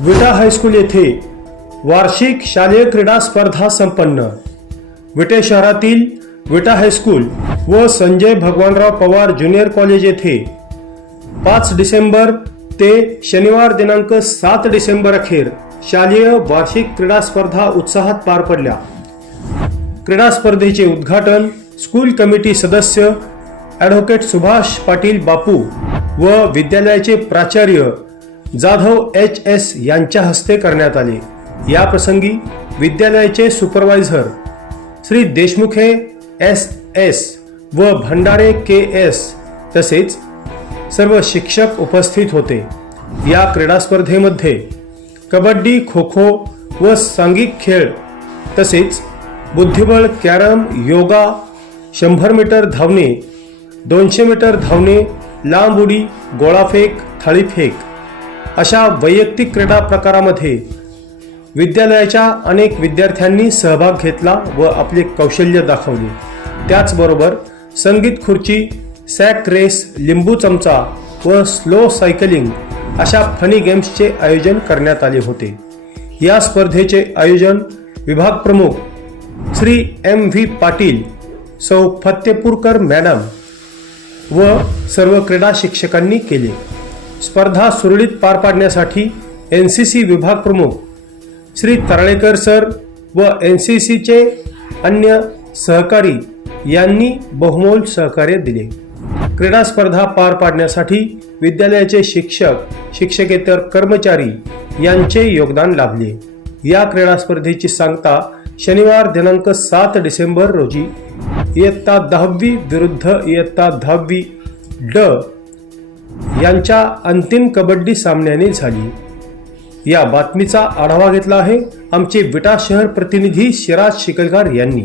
विटा हायस्कूल येथे वार्षिक शालेय क्रीडा स्पर्धा संपन्न. विटे शहरातील विटा हायस्कूल व संजय भगवानराव पवार ज्युनियर कॉलेज येथे पाच डिसेंबर ते शनिवार दिनांक सात डिसेंबर अखेर शालेय वार्षिक क्रीडा स्पर्धा उत्साहात पार पडल्या. क्रीडा स्पर्धेचे उद्घाटन स्कूल कमिटी सदस्य ॲडव्होकेट सुभाष पाटील बापू व विद्यालयाचे प्राचार्य जाधव एच एस यांच्या हस्ते करण्यात आले. या प्रसंगी विद्यालयाचे supervisor Shri Deshmukhe S S व भंडारे के एस तसेच सर्व शिक्षक उपस्थित होते. या क्रीडा स्पर्धेमध्ये कबड्डी खो खो व सांघिक खेळ तसेच बुद्धिबळ कॅरम योगा शंभर मीटर धावणे दोनशे मीटर धावणे लांब उडी गोळाफेक थाळीफेक अशा वैयक्तिक क्रीडा प्रकारामध्ये विद्यालयाच्या अनेक विद्यार्थ्यांनी सहभाग घेतला व आपले कौशल्य दाखवले. त्याचबरोबर संगीत खुर्ची सॅक रेस लिंबू चमचा व स्लो सायकलिंग अशा फनी गेम्सचे आयोजन करण्यात आले होते. या स्पर्धेचे आयोजन विभाग प्रमुख श्री एम व्ही पाटील सौ फत्तेपूरकर मॅडम व सर्व क्रीडा शिक्षकांनी केले. स्पर्धा सुरळीत पार पाडण्यासाठी एन सी सी विभाग प्रमुख श्री तरळेकर सर व एन सी सीचे अन्य सहकारी यांनी बहुमोल सहकार्य दिले. क्रीडा स्पर्धा पार पाडण्यासाठी विद्यालयाचे शिक्षक शिक्षकेतर कर्मचारी यांचे योगदान लाभले. या क्रीडा स्पर्धेची सांगता शनिवार दिनांक सात डिसेंबर रोजी इयत्ता दहावी विरुद्ध इयत्ता दहावी ड यांच्या अंतिम कबड्डी सामन्याने झाली. या बातमीचा आढावा घेतला आहे आमचे विटा शहर प्रतिनिधी शिराज शिकलगार यांनी.